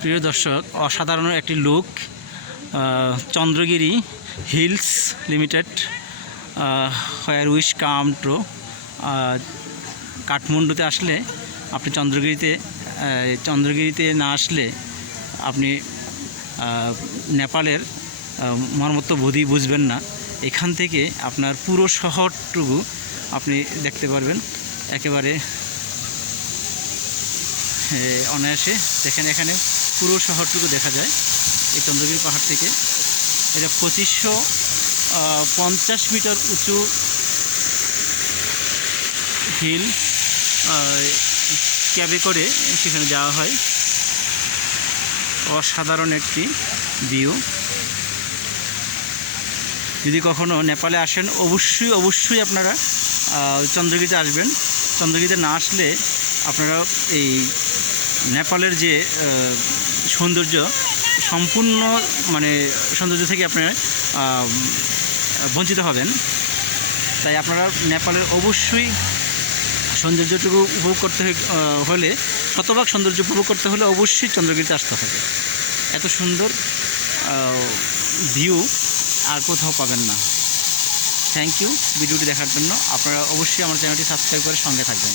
প্রিয় দর্শক, অসাধারণ একটি look Chandragiri hills limited where wish come true কাঠমান্ডুতে আসলে আপনি চন্দ্রগিরিতে চন্দ্রগিরিতে না আসলে আপনি নেপালের মর্মত্ব বোধই বুঝবেন না। এখান থেকে আপনার পুরো শহরটুকু আপনি দেখতে পারবেন। একেবারে অনায়াসে দেখেন এখানে। পুরো শহরটুকু দেখা যায় এই চন্দ্রগিরি পাহাড় থেকে। এটা পঁচিশশো পঞ্চাশ মিটার উঁচু হিল ক্যাবে করে সেখানে যাওয়া হয়। অসাধারণ একটি ভিউ। যদি কখনো নেপালে আসেন, অবশ্যই অবশ্যই আপনারা চন্দ্রগিরিতে আসবেন। চন্দ্রগিরিতে না আসলে আপনারা এই নেপালের যে সৌন্দর্য সম্পূর্ণ মানে সৌন্দর্য থেকে আপনারা বঞ্চিত হবেন। তাই আপনারা নেপালের অবশ্যই সৌন্দর্যটুকু উপভোগ করতে হলে, শতভাগ সৌন্দর্য উপভোগ করতে হলে অবশ্যই চন্দ্রগিরিতে আসতে হবে। এত সুন্দর ভিউ আর কোথাও পাবেন না। থ্যাংক ইউ ভিডিওটি দেখার জন্য। আপনারা অবশ্যই আমার চ্যানেলটি সাবস্ক্রাইব করে সঙ্গে থাকবেন।